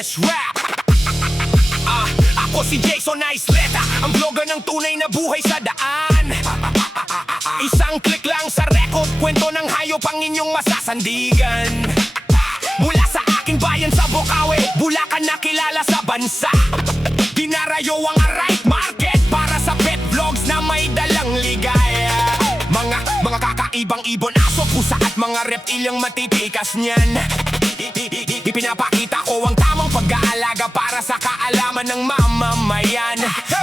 let's rap. Ako si Jason Isleta, ang vlogger ng tunay na buhay sa daan. Isang click lang sa record, kwento ng hayop ang inyong masasandigan. Mula sa aking bayan sa Bocaue, Bulacan na kilala sa bansa. Dinarayo ang right market para sa pet vlogs na may dalang ligaya. Mga kakaibang ibon, aso, pusa at mga reptilyang matitikas niyan. Ipinapakita ko ang tamang pag-aalaga para sa kaalaman ng mamamayan.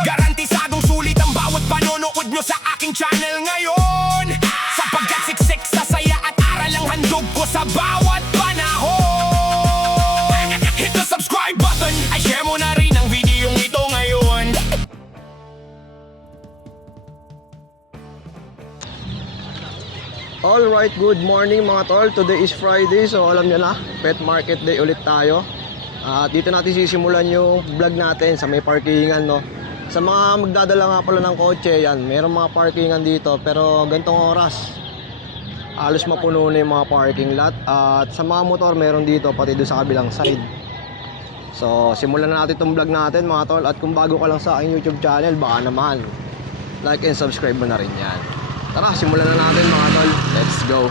Garantisadong sulit ang bawat panonood nyo sa aking channel ngayon, sapagkat siksik sa saya at aral ang handog ko sa bawat panahon. Hit the subscribe button, ay share mo na rin ang video ito ngayon. Alright, good morning mga tol. Today is Friday, so alam nyo na, pet market day ulit tayo. At dito natin sisimulan yung vlog natin sa may parkingan, no. Sa mga magdadala nga pala ng kotse, yan, mayroong mga parkingan dito, pero gantong oras halos mapuno na yung mga parking lot. At sa mga motor, meron dito pati doon sa kabilang side. So simulan na natin itong vlog natin mga tol. At kung bago ka lang sa aking YouTube channel, baka naman like and subscribe mo na rin yan. Tara, simulan na natin mga tol. Let's go.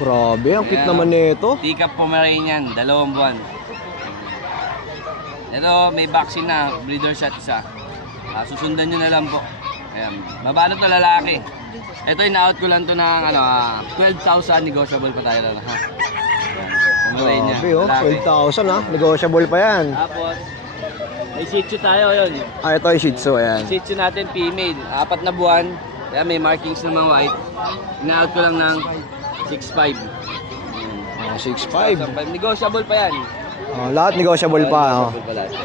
Grabe, ang cute naman nito. Teacup Pomeranian, 2 buwan. Ito, may vaccine na, breeder shot isa. Susundan nyo na lang po. Ayan, mabanot na lalaki. Ito, in-out ko lang to ng 12,000, negotiable pa tayo lang. Ha? Pomeranian, Grabe oh, lalaki. 12,000 ha. Negotiable pa yan. Tapos, may Shih Tzu tayo yun. Ito yung Shih Tzu, ayan. Shih Tzu natin, female, 4 na buwan. Kaya may markings naman white. In-out ko lang ng 6,500. 6,500. Negotiable pa yan. Lahat negotiable pa. Negotiable pa lahat.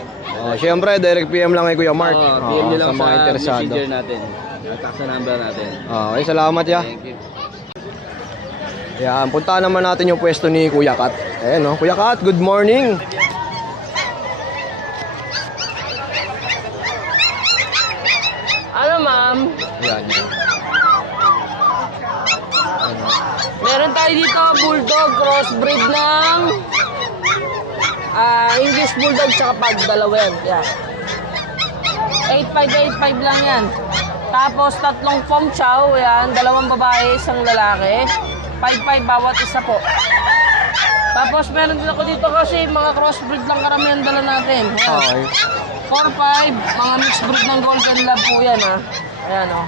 Siyempre, direct PM lang kay Kuya Mark. PM nyo lang sa mga interesado. messenger natin. Attack sa number natin. Okay, salamat ya. Thank you. Yan, punta naman natin yung pwesto ni Kuya Kat. Ayan, no? Kuya Kat, good morning. Ano ma'am? Yan. Meron tayo dito bulldog crossbreed ng English bulldog tsaka pag dalawa yan. Yeah. 8,585 lang yan. Tapos tatlong Pom Chow, yan, 2 babae, 1 lalaki. 5,500 bawat isa po. Tapos meron din ako dito kasi mga crossbreed lang karamihan dala natin. Ayan. Okay. 4,500, mga mixed breed ng Golden Lab po yan ha. Ayan o.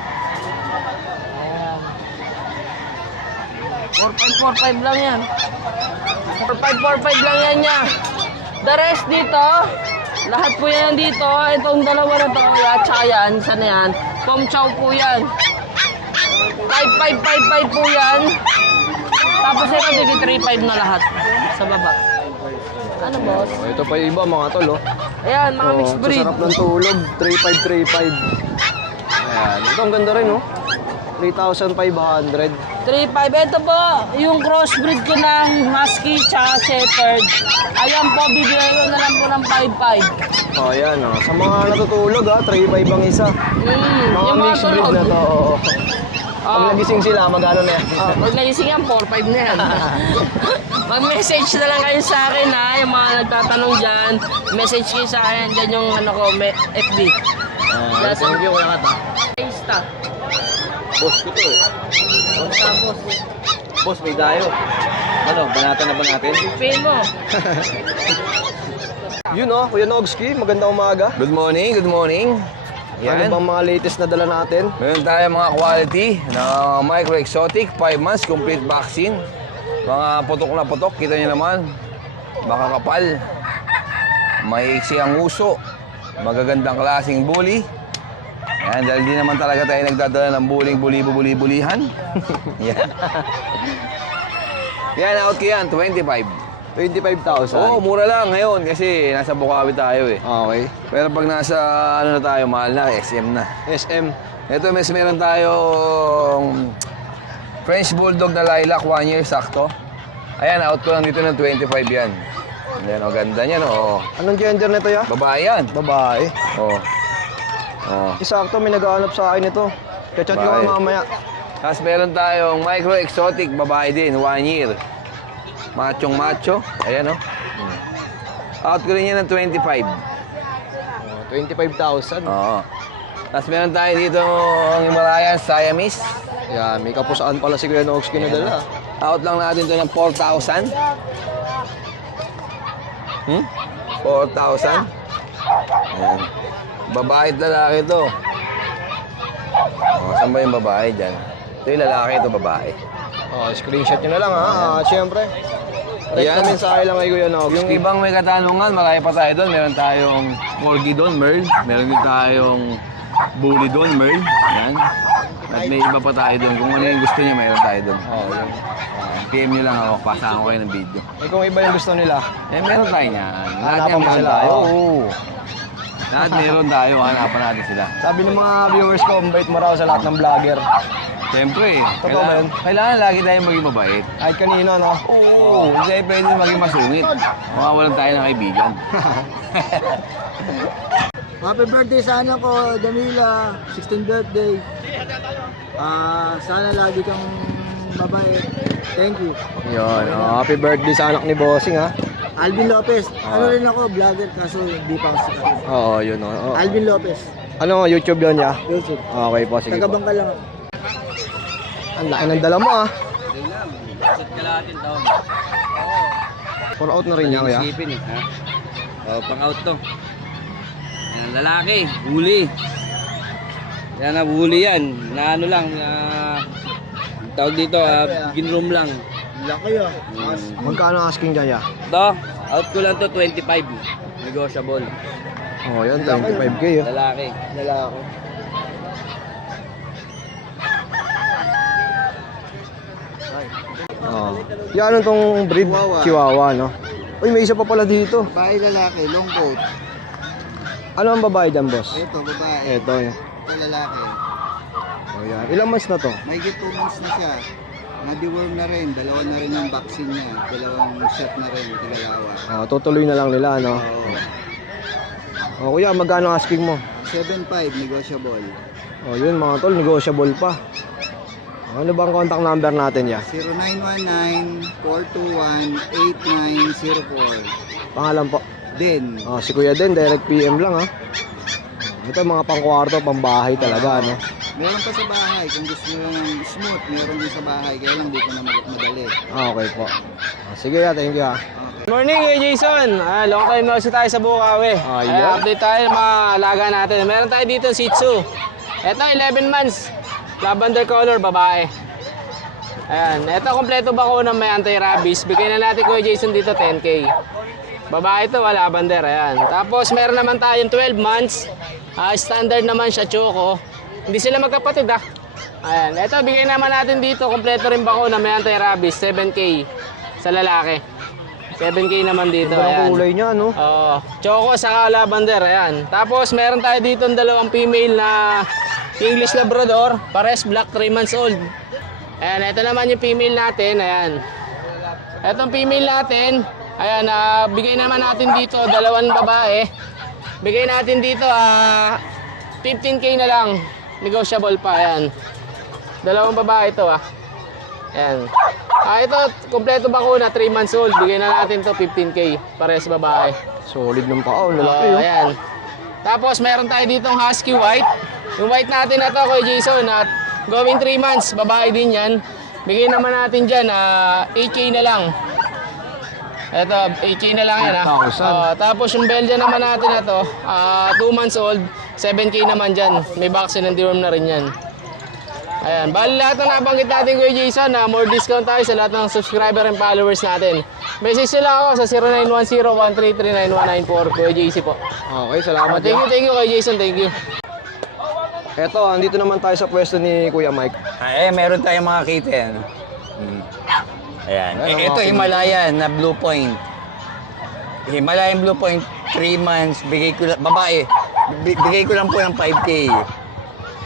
Ayan. 4,545 lang yan. 4,545 lang yan niya. The rest dito, lahat po yan dito. Itong dalawa na to, at saka yan, sana yan. Pom Chow po yan. 5,555 po yan. Tapos ito, 3,500 na lahat sa baba. Ano boss? Ito pa yung iba mga tol, oh. Ayan, mga mixed breed. Sa sarap ng tulog, 3,535. Ayan, ito ang ganda rin, oh. 3,500. 3,500. Ito po, yung crossbreed ko ng Husky tsaka Shepherd. Ayan po, bibigay ko na lang po ng 5,500. Oh, ayan, oh. Sa mga natutulog, ha, 3,500 ang isa. Mga Yung mixed breed tulog. na to, oo. Pag nagising sila, magkano na yan? Pag nagising yan, 4,500 na yan. Mag-message na lang kayo sa akin ha, yung mga nagtatanong dyan. Message kayo sa akin, dyan yung ano ko, FB. Thank you, Kuya Kat, ha. Insta. Boss ko to eh. Tapos, Boss, may dayo. Ano, banatan na ba natin? pay mo. Yun, oh, Kuya Nogski, magandang umaga. Good morning, good morning. Ano bang mga latest na dala natin? Meron tayo mga quality na micro exotic, 5 months, complete vaccine. Mga putok na putok, kita nyo naman. Baka kapal. Maiksi ang uso. Magagandang klaseng bully. Yan, dahil di naman talaga tayo nagdadala ng bulihan. Yan. Yan, out ko yan, 25. 25,000. Oo, mura lang ngayon kasi nasa Bocaue tayo eh. Okay. Pero pag nasa ano na tayo, mahal na, SM na. SM. Ito, meron tayong French Bulldog na lilac, 1 year, sakto. Ayan, out ko lang dito ng 25 yan. Ayan, o, ganda niyan, o. Anong gender nito ya? Babae yan. Babae. O. O. Isakto, may nag-aanap sa akin ito. Kachat ko Babae. nga mamaya. Tapos meron tayong micro exotic, babae din, 1 year. Machong macho. Ayan, o. Out ko rin yan ng 25. Oh, 25,000. Oo. Tapos meron tayo dito ang Himalayan Siamese. Yan, may kapusaan pala si Kuya Nox kinadala. Out lang natin to ng 4,000. 4,000. Ayan. Babae at lalaki to. Oh, saan ba yung babae dyan? Ito yung lalaki, ito babae. Oh, screenshot nyo na lang ha. Siyempre. Yan. Recommend sa akin lang kay Kuya Nox. Yung ibang may katanungan, marami pa tayo doon. Meron tayong Corgi doon, Merl. Meron din tayong Bully doon, Merl. Yan. At may iba pa tayo doon. Kung ano yung gusto niyo, meron tayo doon. Oh, yun. PM nyo lang ako, pasama ko kayo ng video. Eh kung iba yung gusto nila. Eh, meron tayo niyan. Lahat Hanapan yan mo meron sila, tayo. oh. Oo. Lahat meron tayo, hanapan natin sila. Sabi ng mga viewers ko, mabait mo raw sa lahat ng vlogger. Siyempre, Totoo ba yun? kailangan lagi tayo maging mabait. Kahit kanino, no? Oo, hindi tayo pwede maging masungit. Makawalan tayo ng kaibigan. Happy birthday sa anak ko, Danila. 16th birthday. Sana lagi kang babae. Thank you. Yun, happy birthday sa anak ni Bossing ha. Alvin Lopez. Ano rin ako, vlogger kaso hindi pa ako sikat. Oo, yun o. Alvin Lopez. Ano, YouTube yun ya? YouTube. Okay po, sige po. Tagabangka lang. Ang laki ng dala mo ah. Hindi lang. Set ka natin taon. For out na rin niya kuya. Isipin eh, ha? O, pang out to. Yan, lalaki, huli. Yan na, huli yan. Na ano lang, tawag dito, ginroom lang. Laki ah. Magkano asking dyan ya? Ito, out ko lang to 25. Negotiable. Oh, yan, 25k ah. Lalaki. Lalaki. Oh. Yan tong breed, Chihuahua no? Uy, may isa pa pala dito. Babae lalaki, long coat. Ano ang babae dyan, boss? Ito, babae. Ito. Ito lalaki. Oh, yan. Ilang months na to? May 2 months na siya. Na-deworm na rin. Dalawa na rin ang vaccine niya. Dalawang shot na rin. Tigalawa. Oh, tutuloy na lang nila, no? Oh, kuya, magkano asking mo? 7.5 negotiable. Oh, yun mga tol, negotiable pa. Ano bang contact number natin ya? 0919-421-8904. Pangalan po. Then, Oh, si Kuya din, direct PM lang ha. Ito mga pangkwarto, pambahay talaga, no? meron pa sa bahay. Kung gusto nyo ng smooth, meron din sa bahay. Kaya lang dito na madali. Okay po. Oh, sige ya, thank you ha. Morning, Kuya Jason. Long time no see tayo sa Bukawi. Ayun. Update tayo ng mga alaga natin. Meron tayo dito Shih Tzu. Ito, 11 months. Lavender color, babae. Ayan. Ito, kompleto bakuna may anti-rabies. Bigay na natin Kuya Jason dito 10K. Babae ito, lavender. Ayan. Tapos, meron naman tayong 12 months. Standard naman siya, choco. Hindi sila magkapatid Ayan. Ito, bigay naman natin dito. Kompleto rin bakuna may anti-rabies. 7K sa lalaki. 7K naman dito. Ito ang Ayan. kulay niya, no? Oo. Choco sa lavender, ayan. Tapos meron tayo dito ng dalawang female na English Labrador, pares black, 3 months old. Ayan, ito naman yung female natin, ayan. Etong female natin, ayan, bigay naman natin dito, dalawang babae. Bigay natin dito, 15K na lang. Negotiable pa, ayan. Dalawang babae ito, Ayan. Ito, kompleto bakuna, 3 months old. Bigay na natin to 15K, pares babae. Solid ng paa, lalaki oh. Ayan. Tapos meron tayo ditong Husky White. Yung white natin na to, Kuya Jason, at going 3 months, babae din yan. Bigay naman natin dyan, 8K na lang. Ito, 8K na lang yan 8,000. Tapos yung Belgian naman natin na to, 2 months old, 7K naman dyan. May vaccine and deworm na rin yan. Ayan, bali lahat ng nabanggit natin Kuya Jason, more discount tayo sa lahat ng subscriber and followers natin. Message nila ako sa 0910-133-9194, Kuya JC po. Okay, salamat Thank ya. you Kuya Jason, thank you. Eto, andito naman tayo sa pwesto ni Kuya Mike. Meron tayong mga kitten. Ayan. Ano, Ito mga Himalayan na Blue Point. Himalayan Blue Point, 3 months, bigay ko lang, babae. Bigay ko lang po ng 5K.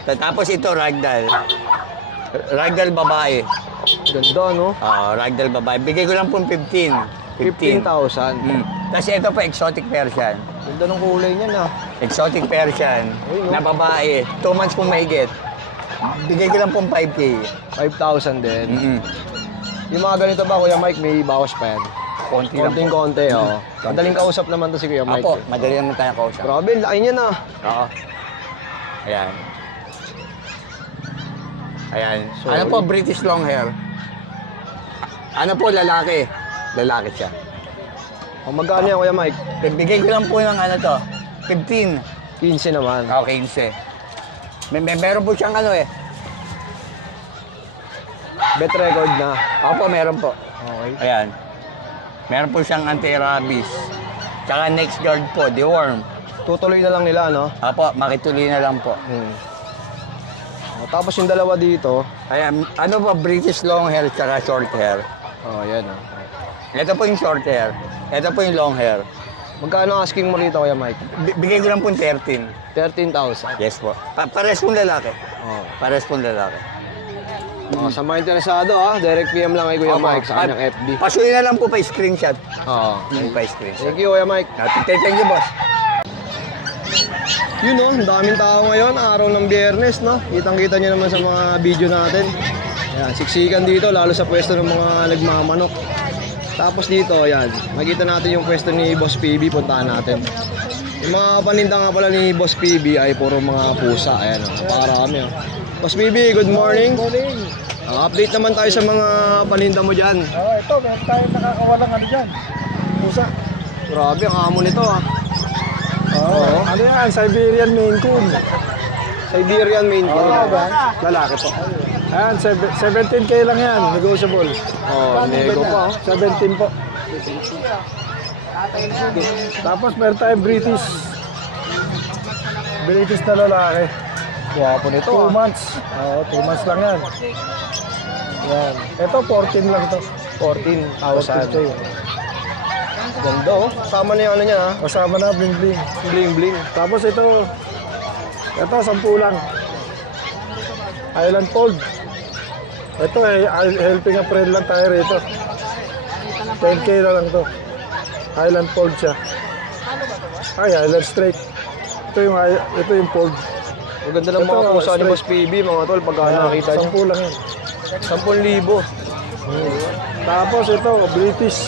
Tapos ito, Ragdoll. Ragdoll babae. Ganda, no? Ragdoll babae. Bigay ko lang po ng 15. 15,000. Tapos ito po, exotic Persian. Ganda ng kulay niya na. Exotic Persian Ayun, no? na babae. 2 months po mahigit. Bigay ko lang po ng 5K. 5,000 din. Mm-mm. Yung mga ganito ba, Kuya Mike, may bawas pa yan? konti lang po. Konting-konti, oo. Madaling kausap naman to si Kuya Mike. Apo, madali naman tayo kausap. Grabe, laki niya na. Oo. Ayan. Ayan. Sorry. Ano po, British long hair? Ano po, lalaki? Lalaki siya. O magkano yan, Kuya Mike? Bigay ko lang po ng ano to, 15. 15 naman. Okay, 15. Meron po siyang ano eh. Bet record na. Opo, meron po. Okay. Ayan. Meron po siyang anti-rabies. Tsaka next guard po, deworm. Tutuloy na lang nila, no? Apo, makituloy na lang po. O, tapos yung dalawa dito. Ayan, ano ba, British long hair tsaka short hair? Oh, yan, oh. Ito po yung short hair. Ito po yung long hair. Magkano asking mo rito, Kuya Mike? Bigay ko lang po 13. 13,000. Yes po. Pares pong lalaki. Oh. Pares pong lalaki. Oh, sa mga interesado, direct PM lang kay Kuya Mike sa kanyang FB. Pasuyin na lang po pa screenshot. Oo. Yung pa screenshot. Thank you, Kuya Mike. Thank you, boss. Yun, no? Ang daming tao ngayon. Araw ng Biyernes, no? Kitang-kita nyo naman sa mga video natin. Ayan, siksikan dito, lalo sa pwesto ng mga nagmamanok. Tapos dito, ayan, makita natin yung pwesto ni Boss PB, puntahan natin. Yung mga paninda nga pala ni Boss PB ay puro mga pusa. Ayan, napakarami. Boss PB, good morning. Good morning. Update naman tayo sa mga paninda mo dyan. Ito, meron tayong nakakawalang ano dyan. Pusa. Grabe, ang amo nito, Oo. Ano yan? Siberian Maine Coon. Siberian Maine Coon. Lalaki po. Ayan, 17K lang yan. Negotiable. Oh, nego pa. 17 po. Tapos meron tayong British. British na lalaki. Guwapo nito, 2 months. Oo, 2 months lang yan. Yan. Ito, 14 lang to. 14,000. 14K. Ganda, oh. Kasama na yung ano niya, Kasama na, bling bling. Bling-bling. Tapos ito 10 lang. Island Fold. Ito helping a friend lang tayo rito. 10K na lang to. Island Fold siya. Ay, Island Straight. Ito yung fold. Ang ganda ng mga Ito, pusa ni straight. Boss PB, mga tol, pagka Ayan, nakita niyo. 10 lang yan. 10,000. Tapos ito, British.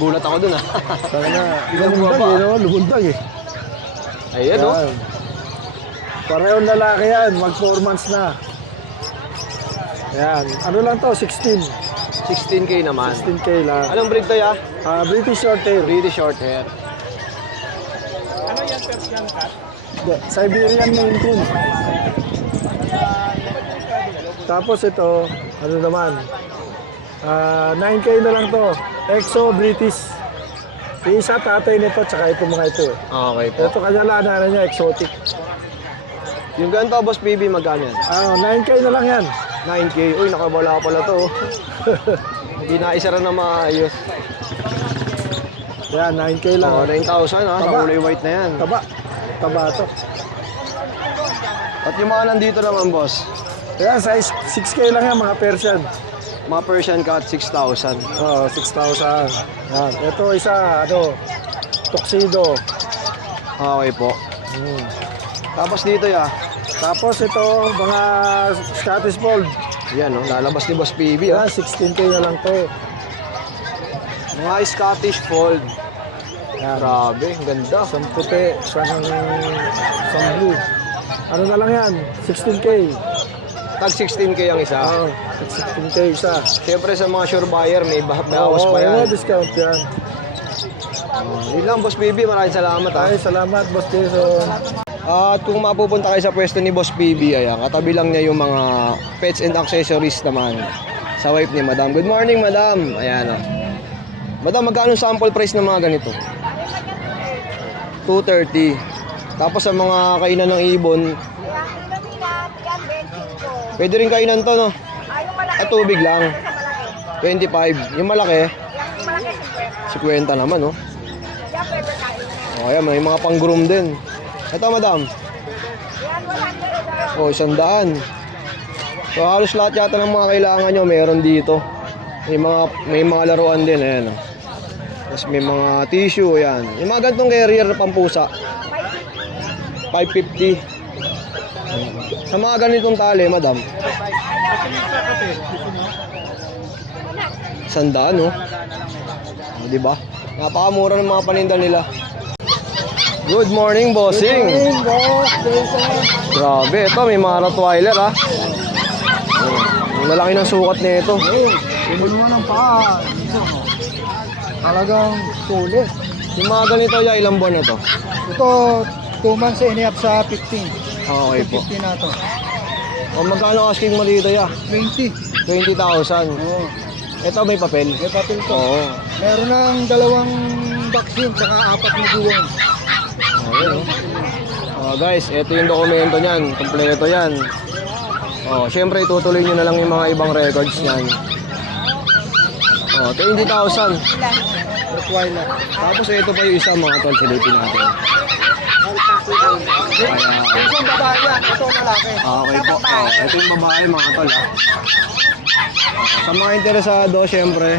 Gulat ako dun, Sana, Ilang buwan lumundag pa? eh, no? Lumundag eh. Ayan, oh. Yan. Parehong lalaki yan, mag 4 months na. Yan, ano lang to, 16. 16K naman. 16K lang. Anong breed to, ya? British short hair. British short hair. Siberian Maine Coon. Tapos ito, ano naman, 9K na lang to. Exo British. Yung isa tatay nito, tsaka ito mga ito. Okay po. Ito kanya lana niya, exotic. Yung ganito, Boss PB, magkano yan? 9K na lang yan. 9K. Uy, nakabala pala to. Hindi na isara na maayos. Yan, 9K lang. Oh, 9,000, ha? Sa Taba. kulay white na yan. Taba. Taba to. At yung mga nandito naman, boss, Yan, size 6K lang yan, mga Persian. mga Persian cat, 6,000. Oo, 6,000. Yan. Ito isa, tuxedo. Okay po. Tapos dito, ya. Tapos ito, mga Scottish Fold. Yan, oh, lalabas ni Boss PB, Yan, 16K na lang to. Mga Scottish Fold. Yan. Grabe, ang ganda. Isang puti, isang blue. Ano na lang yan? 16K. Tag 16K ang isa. Oo, 16K isa. Siyempre sa mga sure buyer, may bawas pa yan. Oo, discount yan. Yun lang, Boss PB. Maraming salamat, ha. Ay, salamat, Boss Jason. At kung mapupunta kayo sa pwesto ni Boss PB, ayan, katabi lang niya yung mga pets and accessories naman sa wife ni Madam. Good morning, Madam. Ayan, oh. Madam, magkano sample price ng mga ganito? 230. Tapos sa mga kainan ng ibon, pwede rin kainan to, no? At tubig lang. 25. Yung malaki, 50 naman, no? O, ayan, may mga pang-groom din. Ito, Madam. O, 100. So, halos lahat yata ng mga kailangan nyo, meron dito. May mga laruan din, ayan, o. Tapos may mga tissue, ayan. Yung mga gantong carrier na pampusa. 550. Sa mga ganitong tali, madam. 100, no? O, diba? Napakamura ng mga paninda nila. Good morning, bossing. Grabe, ito may mga Rottweiler, ha. Ang lalaki ng sukat nito. Tingnan mo ng paa. Talagang sulit. Yung mga ganito, ya, ilang buwan na to? Ito, 2 months and a half sa 15. Okay po. 15 na to. O, magkano asking mo dito, ya? 20. 20,000. Oo. Ito may papel. May papel to. Oo. Meron ng 2 vaccine, saka 4 na duwang. Okay, oh. Guys, ito yung dokumento niyan. Kompleto yan. Oh, syempre itutuloy nyo na lang yung mga ibang records niyan. Oh, 20,000. Rottweiler. Tapos ito pa yung isa mga tol, silipin natin. Ayan. Isang babae yan, ito lalaki. Okay po. Oh, ito yung babae mga tol, ha. Sa mga interesado, syempre.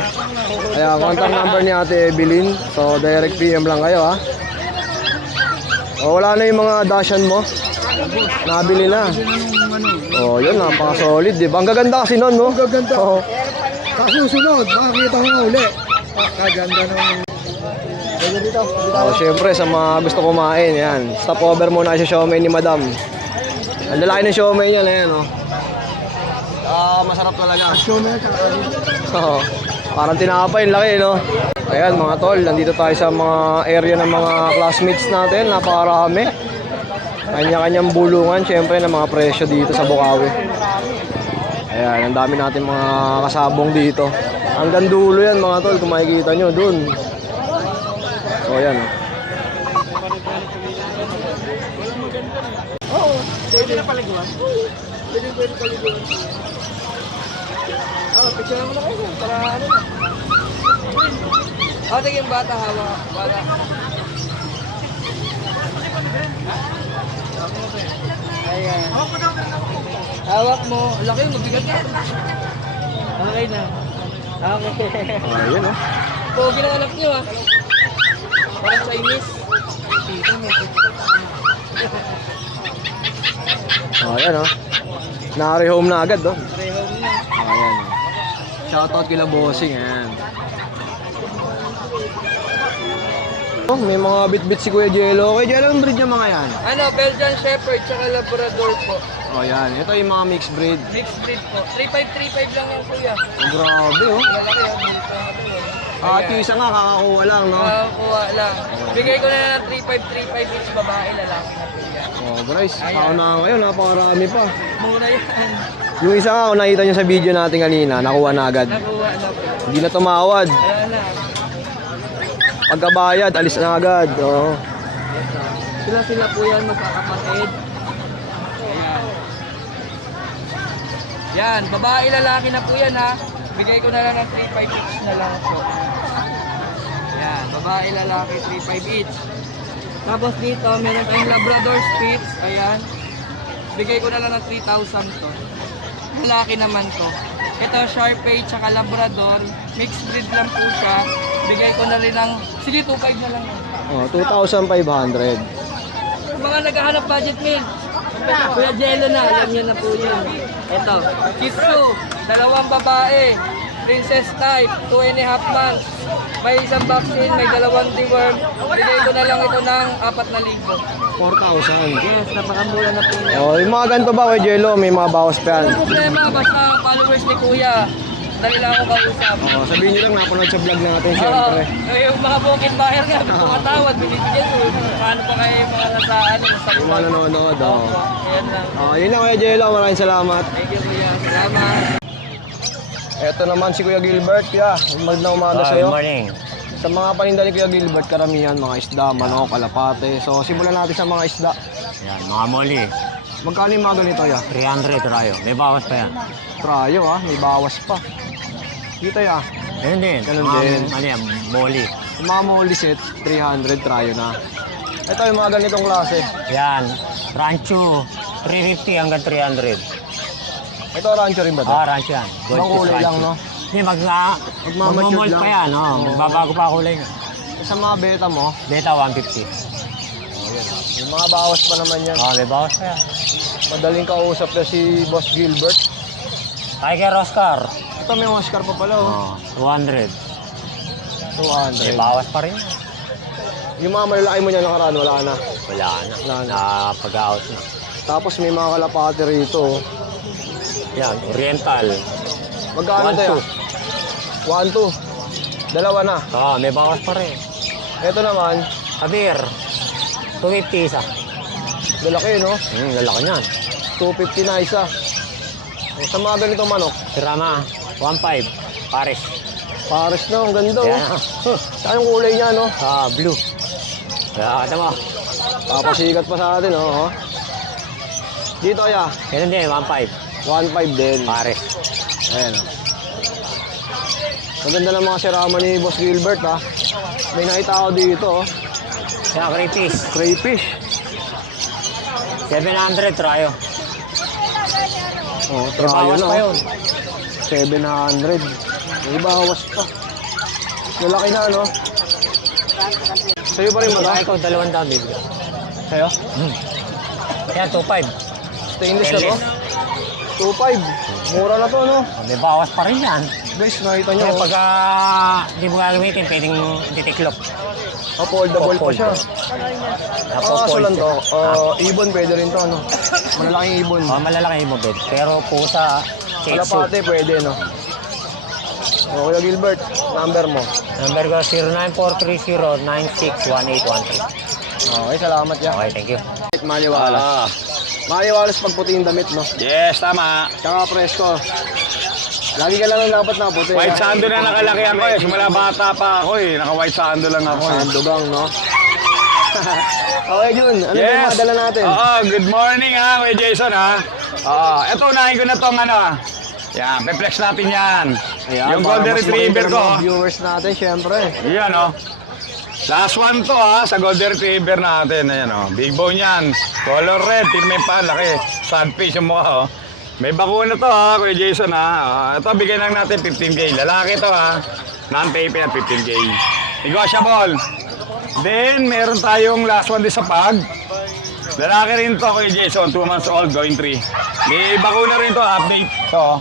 Ayan, contact number ni Ate Evelyn. So, direct PM lang kayo, ha. Oh, wala na yung mga dashan mo. Nabili na. Oh, yun, napaka-solid, di ba? Ang gaganda kasi nun, no? Ang gaganda. Oh. Kasusunod, makakita ko nga uli. Kaganda naman. Pwede dito. Oh, syempre, sa mga gusto kumain, yan. Stop over muna sa siomay ni Madam. Ang lalaki ng siomay niya na yan, oh. Masarap talaga. Show na kakain. Oo. Parang tinapay, laki, no? Ayan, mga tol, nandito tayo sa mga area ng mga classmates natin. Napakarami. Kanya-kanyang bulungan, syempre, ng mga presyo dito sa Bukawi. Ayan, ang dami natin mga kasabong dito. Hanggang dulo yan, mga tol, kung makikita nyo, dun. So, ayan. Oo, pwede na paliguan. Pwede paliguan. Picture mo na kayo para ano na. Ate yung bata hawak. Bata. Ayan. Hawak mo. Laki, mabigat yan. Okay na. Okay. Oh, ayun, oh. Pogi ng anak niyo ah. Parang Chinese. Oh, ayan, oh. Na-rehome na agad, oh. Rehome na. Oh, ayan, oh. Shoutout kila bossing, ayan. Oh, may mga bit-bit si Kuya Jello. Kuya Jello, ang breed niya mga yan? Ano, Belgian Shepherd tsaka Labrador po. Oh, yan. Ito yung mga mixed breed. Mixed breed po. 3.5 lang yan kuya. Grabe, oh. Malaki ah. Dito. At yung isa nga, kakakuha lang, no? Kuha lang. Bigay ko na ng 3.5 each babae, lalaki na kuya. Oh, guys, paunahan kayo, napakarami pa. Muna yan. Yung isa nga, kung nakita nyo sa video natin kanina, nakuha na agad. Nakuha na po. Hindi na tumawad. Ayan na. Pagkabayad, alis na agad. Oh. Sila po yan, magkakapatid. Ayan. Yan, babae lalaki na po yan ha. Bigay ko na lang ng 3.5 each na lang po. Yan, babae lalaki 3.5 each. Tapos dito, meron tayong Labrador Spitz. Ayan. Bigay ko na lang ng 3,000 to. Lalaki naman to. Ito, Shar-Pei tsaka Labrador. Mixed breed lang po siya. Bigay ko na rin ng... Sige, 2.5 na lang. Oh, 2,500. Mga naghahanap budget meal. Kuya Jello na, alam niyo na po yun. Ito, Shih Tzu, 2 babae, princess type, 2.5 months. May isang vaccine, may 2 deworm. Bigay ko na lang ito ng 4,000. 4,000. Yes, napakamura na po niya. Oh, yung mga ganito ba, Kuya Jello? May mga bawas pa yan. Ano problema, basta followers ni Kuya. Dali lang ako kausap. Oh, sabihin nyo lang, napanood sa vlog natin, Oo, syempre. yung mga bukid buyer nga, tumatawad, binibigyan ko. Paano pa kayo yung mga nasa ano, nasa Yung mga nanonood, oh. Ayan lang. Oh, yun lang, Kuya Jello. Maraming salamat. Thank you, Kuya. Salamat. Eto naman si Kuya Gilbert, Kuya. Magandang umaga sa'yo. Good morning. Sa mga paninda ni Kuya Gilbert, karamihan, mga isda, manok, kalapate. So, simulan natin sa mga isda. Yan, mga moli. Magkano yung mga ganito, ya? 300 tayo. May bawas pa yan. Trayo, ha? May bawas pa. Dito, ya. Ganun din. Ganun Mga, din. Ano yan, moli. Yung mga molly set, 300, trayo na. Ito yung mga ganitong klase. Yan, rancho. 350 hanggang 300. Ito, rancho rin ba ito? Rancho yan. Ibang kulay lang, no? Hindi, Magmamature magmamold lang. pa yan. Oh. Oo. Magbabago pa kulay niya. Sa mga beta mo, Beta 150. Ayan. May mga bawas pa naman yan. May bawas pa yan. Madaling kausap na si Boss Gilbert. Tiger Oscar. Ito may Oscar pa pala oh. 200. 200. bawas pa rin. Yung mga malalaki mo niya nakaraan, wala na. Wala na. Wala na. Pag-out na. Tapos may mga kalapati rito. oh. Yan, Oriental. Magkano 1, tayo? 1, 2. Dalawa na. May bawas pa rin. Ito naman, Kabir. 250 isa. lalaki no? Lalaki niyan. 250 na isa. O, sa mga ganitong manok, Sirama. 1.5. Paris. pares na, ang ganda Yan. oh. Saan yung kulay niya no? Blue. Kaya kata mo. Papasikat pa sa atin oh. Dito kaya, Ganun din, 1.5. 1.5 din. Paris. Ayan oh. Maganda ng mga sirama ni Boss Gilbert ha. May nakita ako dito oh. Kaya crayfish. Crayfish. 700 trayo. Oh, May bawas na, pa oh. yun. 700. May bawas pa. Lalaki na no? Sa'yo pa rin Kaya mata? ikaw, 200 bibig. Sa'yo? Kaya 2.5. Stainless na to? 2.5. Mura na to, no? May bawas pa rin yan. Guys, nakita nyo. Kaya oh. pag hindi mo gagamitin, pwedeng titiklop. Oh, foldable pa siya. Kaso lang to. Ibon pwede rin to, no? Malalaking ibon. Malalaki mo, bed. Pero pusa, shih tzu. Kalapate pwede, no? O, Kuya Gilbert, number mo. Number ko 094309618113. Okay, salamat ya. Okay, thank you. Maniwalas. Maniwalas pag puti yung damit, no? Yes, tama. Tsaka presko. Lagi ka lang dapat na puti. White sando na nakalakihan ko eh. Simula bata pa ako eh. Naka-white sando lang ako eh. Sandogang, no? Okay, Jun. Ano yung mga dala natin? Good morning ha, Kuya Jason ha. Ito, unahin ko na tong ano. Yan, pe-flex natin yan. Ayan, Yung para Golden mas Retriever makita ng ko. mga viewers natin, syempre. Yan oh. Last one to ha, sa Golden Retriever natin. Ayan oh. Big bone yan. Color red, tingnan pa, laki. Sunfish yung mukha oh. May bakuna to ha, Kuya Jason ha. Ito, bigyan lang natin 15K. Lalaki to ha. Non-paper 15K. Negotiable. Then, meron tayong last one din sa pag. Lalaki rin to, Kuya Jason. 2 months old, going 3. May bakuna rin to, update. To.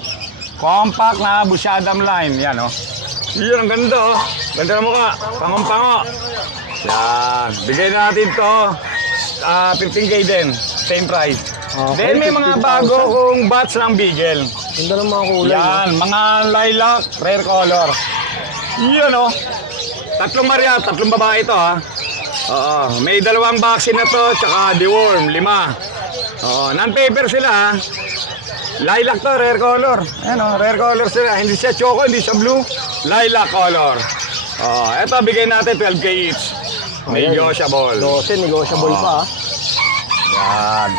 Compact na Bushadam line. Yan, oh. Yan, ang ganda, oh. Ganda na mukha. Pangong-pango. Yan. Bigay natin to. 15K din. Same price. Okay, Then, may mga 15,000. bago kong bats ng Beagle. Ganda ng mga kulay, no? Yan, mga lilac, rare color. Yan, oh. 3 Maria, 3 babae ito, ha. Oo, may 2 vaccine na to, tsaka deworm, 5. Oo, non-paper sila, ha. Lilac to, rare color. Ayan, oh, rare color sila. Hindi siya choco, hindi siya blue. Lilac color. Oo, eto, bigay natin 12K each. Negotiable. 12, negotiable pa, ha? Yan.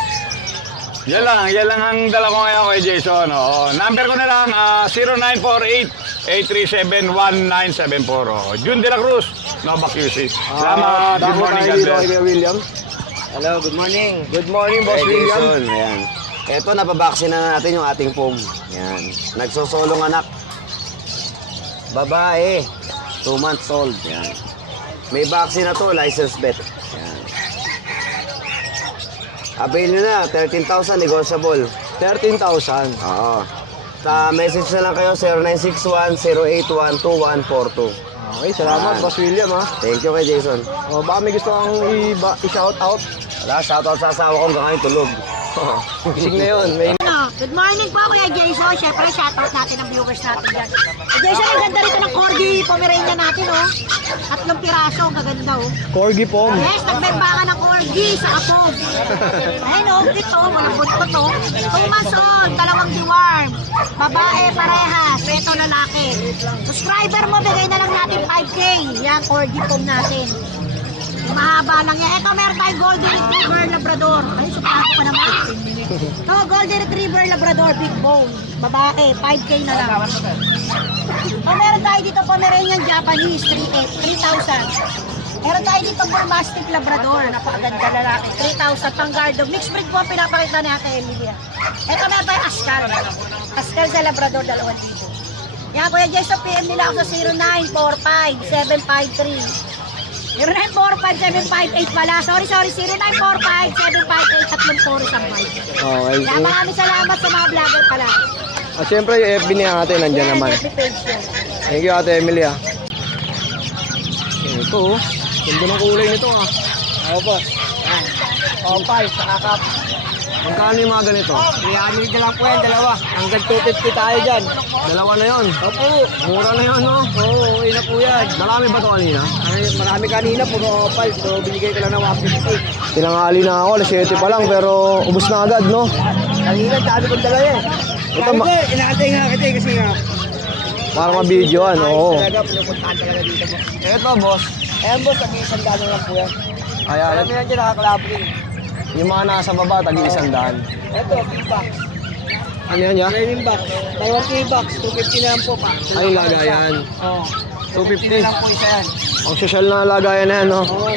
Yan lang ang dala ko ngayon kay Jason. Oo. Number ko na lang, 0948-837-1974. June De La Cruz, Nova QC. Salamat. Good morning, God dito bless. kay William. Hello, good morning. Good morning, Boss William. Jason, ayan. Ito, napabaksin na natin yung ating foam. Ayan. Nagsosolong anak. Babae, 2 months old. Ayan. May vaccine na to, license vet. Ayan. Avail nyo na, 13,000 negotiable. 13,000. Oo. Message na lang kayo, 0961-081-2142. Okay, salamat, Boss William, ha? Thank you kay Jason. O, baka may gusto kang i-shout out. Wala, shoutout sa asawa ko hanggang ngayon tulog. Gising na yun. May Good morning po, Kuya Jason. Siyempre, shoutout natin ang viewers natin dyan. Jason, ang ganda rito ng Corgi Pomeranian natin, oh. 3 piraso, ang gaganda, oh. Corgi po. Yes, nagbembangan ng Corgi sa apog. Ayun, oh, ito, walang buntot, oh. 2 months old, 2 deworm. Babae, parehas. Ito, lalaki. Subscriber mo, bigay na lang natin 5K. Yan, Corgi pom natin. Mahaba lang yan. Ito, meron tayong Golden Retriever Labrador. Ay, supahan ko pa naman. Ito, Golden Retriever Labrador, big bone. Babae, 5K na lang. Ito, meron tayo dito Pomeranian Japanese, 3,000. Meron tayo dito Mastiff Labrador, napakaganda lalaki, 3,000 pang guard. Mixed breed po ang pinapakita natin, Emilia. Ito, meron tayo Ascal. Ascal sa Labrador, 2,000. Yan, Kuya Jess, PM nila ako sa 0945-753 0945-758 pala. Sorry. 0945-758-340 Okay. Kaya maraming salamat sa mga vlogger pala. At syempre yung FB ni ate nandiyan naman. FB page yan. Thank you ate Emily ah. Ito oh. Ganda ng kulay nito ah. Oo, boss. Yan. Opal, saka cup. Magkano yung mga ganito? 300 na lang po yan, dalawa. Hanggang 250 tayo dyan. Dalawa na yon. Opo. Mura na yun no? Oo, okay na po yan. Marami ba ito kanina? Marami kanina, puro opal. So, binigay ko lang ng 150. Tinanghali na ako, alas 7 pa lang pero ubos na agad no? Kanina, sabi kong dalawa eh. Ito Sabi ma- ko, inaantay nga kita eh, kasi nga. Para ma-videoan, oo. Talaga, pinupuntahan talaga dito mo. Ito boss. Ayan boss, nag-iisang gano'n lang po yan. Ayan, Marami lang dyan nakakalabring. yung mga nasa baba, tag-100. Ito, T-box. Ano yan ya? Training box. Taiwan T-box, 250 na lang po pa. Ay, lagayan. Oo. 250. 250 na lang po isa yan. Ang social na lagayan na yan no? Oo.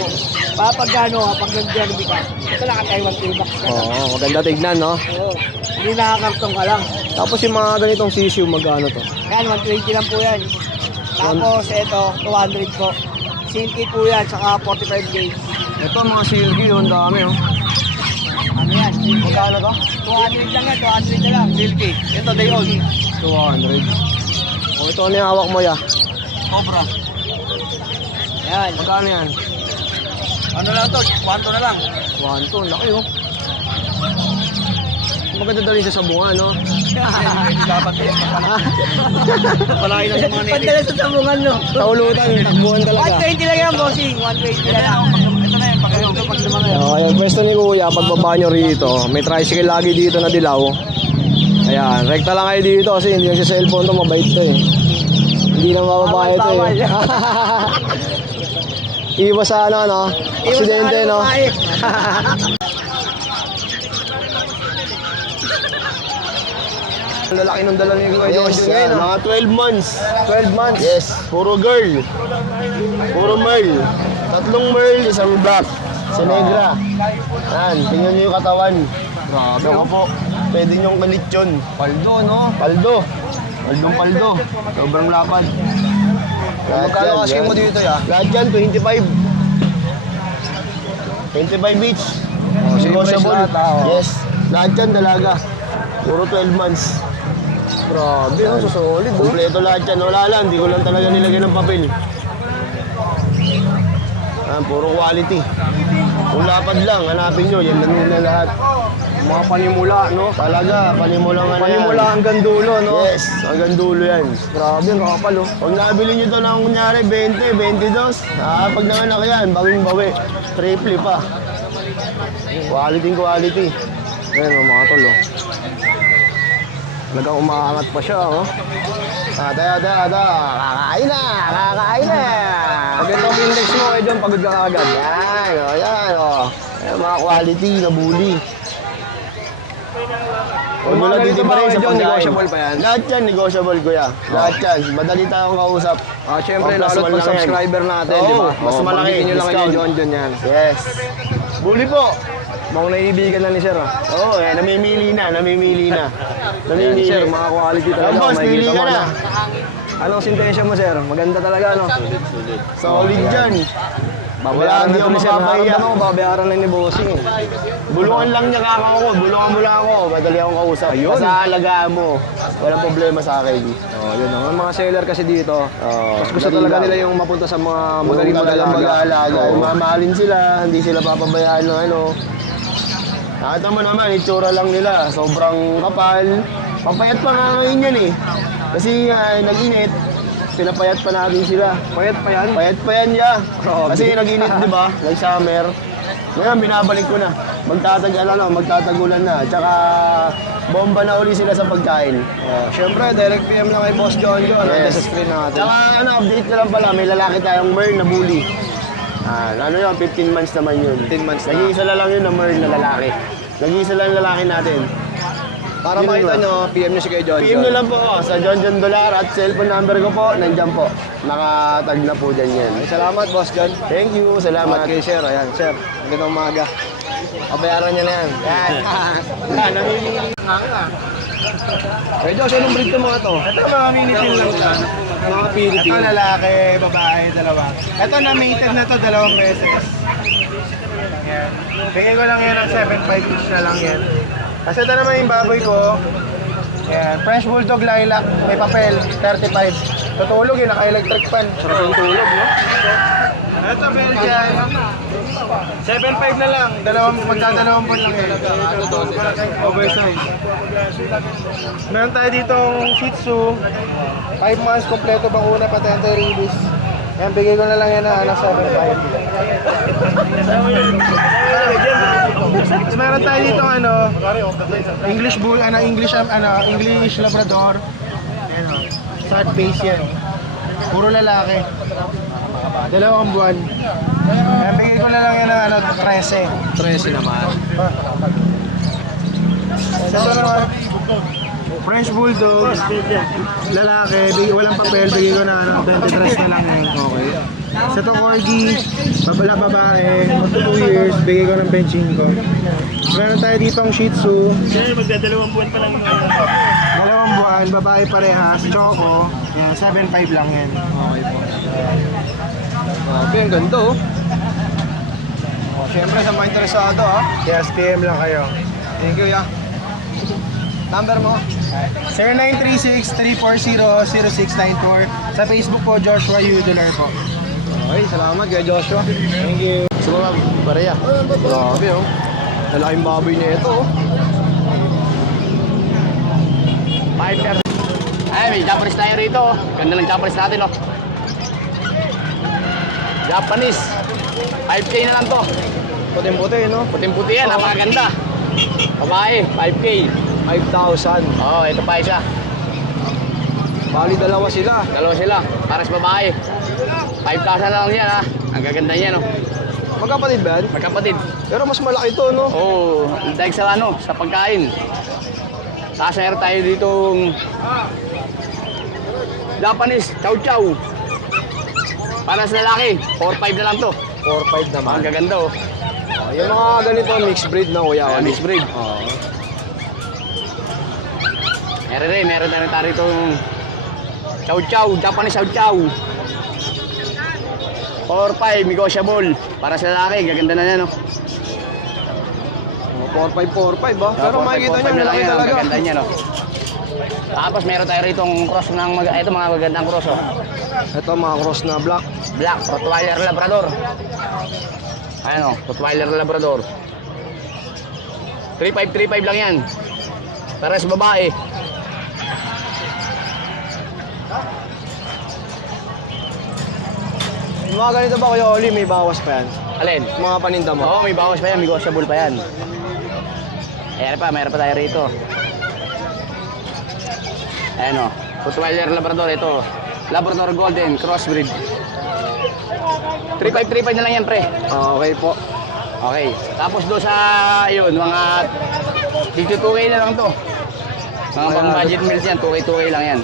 Kapag gano, kapag nag-derby ka, ito naka-Taiwan T-box ka. Oo, maganda tignan no? Oo. Hindi nakakartong ka lang. Tapos yung mga ganitong sisiu, magkano to? Yan, 120 lang po yan. Tapos ito, 200 po. Sinki po yan, saka 45 gauge. Ito mga silky, ang dami oh. Ano yan? Magkano to? 200 lang yan, 200 na lang. Silky. Ito, day old. 200. Oh, ito ano yung hawak mo ya? Cobra. Yan. Magkano yan? Ano lang to? 1 na lang. 1, 2, laki oh. Maganda dalhin sa sabungan no? Dapat yan. Palaki na sa mga native. Padala sa sabungan, no? Sa ulutan, takbuhan talaga. 120 lang yan, bossing. 120 na lang. Ito na yan, pag lumangayon. Oh, ayan, pwesto ni Kuya, pagbaba nyo rito, may tricycle lagi dito na dilaw. Ayan, rekta lang kayo dito kasi hindi na sa cellphone to, mabait to eh. Hindi na mababae to eh. Iwas sa ano, no? Aksidente, no? Ang lalaki ng dala ni Kuya John John ngayon, mga 12 months. 12 months. Yes, puro girl. Puro merl. 3 merl, isang black. Sa negra. Yan, tingnan niyo yung katawan. Grabe, Ako po, pwede niyong kalit yun. Paldo, no? Paldo. Paldong paldo. Sobrang lapad. Magkano kasi mo dito, ya? Lahat yan, 25. 25 each. Oh, same price lahat, oh. Yes. Lahat yan, dalaga. Puro 12 months. Grabe, no? So solid, no? Kompleto lahat yan. Wala lang, hindi ko lang talaga nilagyan ng papel. Puro quality. Kung lapad lang, hanapin nyo. Yan lang na lahat. Mga panimula, no? Talaga, panimula nga na yan. Panimula hanggang dulo, no? Yes, hanggang dulo yan. Grabe, ang kakapal, oh. Pag nabili nyo to ng kunyari 20, 22, pag nanganak yan, bawing-bawi. Triple pa. Quality, quality. Ayan, oh, mga tol, oh. Talagang umaangat pa siya, oh. Ada. Kakain na. Pag ito ang index mo, eh, John, pagod ka agad. Yan, oh. Ayan, mga quality na bully. Huwag mo lang ganito ba, titibarin sa John, pagkain. negotiable pa yan? Lahat yan, negotiable, kuya. Lahat yan. Madali tayong kausap. Siyempre, One plus lalo't one pag lang yan. subscriber natin, Oo, di ba? mas malaki, Banggitin nyo lang kay discount. John John yan. Yes. Bully po. Mga naibigan na ni Sir, ah. Oo, namimili na. Ayan, Namimili. Sir, mga quality talaga. Oh, boss, pili makikita ka mo na. Anong sintensya mo, Sir? Maganda talaga, no? Solid dyan. Babayaran Hindi na ako ito ni Sir. mapapahiya. Nararamdaman ko, babayaran na ni Bossing, eh. Bulungan lang niya kaka ko. Bulungan mo lang ako. Madali akong kausap. Ayun. Basta alagaan mo. Walang problema sa akin. Oh, yun, no? Ang mga seller kasi dito, mas gusto dali talaga lang. nila yung mapunta sa mga magaling Magaling mag-aalaga. Oo. Mamahalin sila. Hindi sila papabayaan ng ano. Nakita mo naman, itsura lang nila. Sobrang kapal. Papayat pa nga ngayon yan eh. Kasi nag-init. Pinapayat pa natin sila. Payat pa yan. Payat pa yan, ya. Grabe. Kasi nag-init, di ba? Nag-summer. Ngayon, binabalik ko na. Magtatagulan na. Tsaka, bomba na uli sila sa pagkain. Siyempre, direct PM na kay Boss John John. Yes. Sa screen natin. Tsaka, update ko lang pala. May lalaki tayong Merl na bully. Ano yun, 15 months naman yun. 15 months na. Nag-iisa na lang yun na Merl na lalaki. Nag-iisa lang yung lalaki natin. Para Yun makita lang. nyo, PM nyo si kay John PM John. nyo lang po ako sa John John Dolar at cellphone number ko po, nandyan po. Nakatag na po dyan yan. Ay, salamat, Boss John. Thank you, salamat. Salamat kay Sir. Ayan, Sir. Magandang umaga. Pabayaran niya na yan. Yan, namimili. Kay Josh, anong breed ko mga to? Ito mga minitin lang. Mga Pilipino. Ito lalaki, babae, dalawa. Ito na mated na to, 2 beses. Yan. Bigay ko lang yan ng 7.5 each na lang yan. Kasi ito naman yung baboy ko. Yan. French Bulldog Lilac, may papel, 35. Tutulog yun, naka-electric fan. Sarap yung tulog, no? Ito, Belgian. 7.5 na lang. Magdadalawang lang yan. Oversize. Meron tayo ditong Shih Tzu. 5 months, kompleto bakuna, pati anti-rabies. Yan, bigay ko na lang yan na 7.5. Meron tayo ditong English Labrador. Yan o. Short face yan. Puro lalaki. 2 buwan. Yan, bigay ko na lang yan ng 13. 13 naman. Ito naman, French Bulldog, lalaki, walang papel, bigay ko na 23 na lang yun. Okay. Sa to Corgi, babae, magto 2 years, bigay ko ng 25. Meron tayo dito ang Shih Tzu. Magdadalawang buwan pa lang yun. 2 buwan, babae parehas, Choco. Yan, 7.5 lang yan. Okay po. Grabe, ang ganda oh. Siyempre sa mga interesado ha. Yes, PM lang kayo. Thank you, ya. Number mo? 0936-340-0694. Sa Facebook po, Joshua Udular po. Okay, salamat kay Joshua. Thank you. Sa mga bareya. Grabe oh. Lalaking baboy na ito oh. Ay, may Japanese tayo rito. Ganda ng Japanese natin, oh. Japanese. 5K na lang to. Puting-puti no? Puting-puti yan, napakaganda. Babae, 5K. 5,000. Oo, ito pa isa. Bali dalawa sila. Dalawa sila, para sa babae. 5,000 na lang yan, ha. Ang gaganda niya, no. Magkapatid ba yan? Magkapatid. Pero mas malaki to no? Oo, dahil sa sa pagkain. Tapos meron tayo ditong Japanese, chow chow. Para sa lalaki, 4-5 na lang to. 4-5 naman. Ang gaganda, oh. Yung mga ganito mixed breed na kuya. Ayan, mixed breed. Oo. Meron tayo itong chow chow, Japanese chow chow. 4-5, negotiable. Para sa lalaki, gaganda na yan, no. 4-5 ba? Pero makikita nyo, malaki talaga. Gaganda niya, no. Tapos meron tayo rito cross ng ito mga magandang cross, oh. Ito mga cross na black. Black, Rottweiler Labrador. Ayan, oh, Rottweiler Labrador. 3.5 lang yan. Para sa babae. Yung mga ganito ba kuya Oli, may bawas pa yan? Alin? Mga paninda mo? Oo, may bawas pa yan, negotiable pa yan. Ayan pa, mayroon pa tayo rito. Ayan, oh, Rottweiler Labrador, ito. Labrador Golden, crossbreed. 3.5 na lang yan, pre. Okay po. Okay. Tapos doon sa, yun, mga 52K na lang to. Mga pang budget meals yan, 2K lang yan.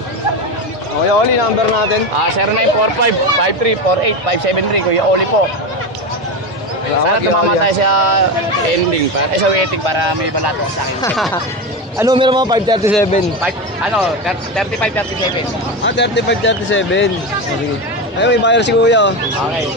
Kuya Oli, number natin. 0945-5348-573, Kuya Oli po. Sana tumama tayo sa ending, sa waiting para may balato sa akin. Ano meron mo? 537? 35-37. 35-37. Ayun, may buyer si kuya. Oh. Okay.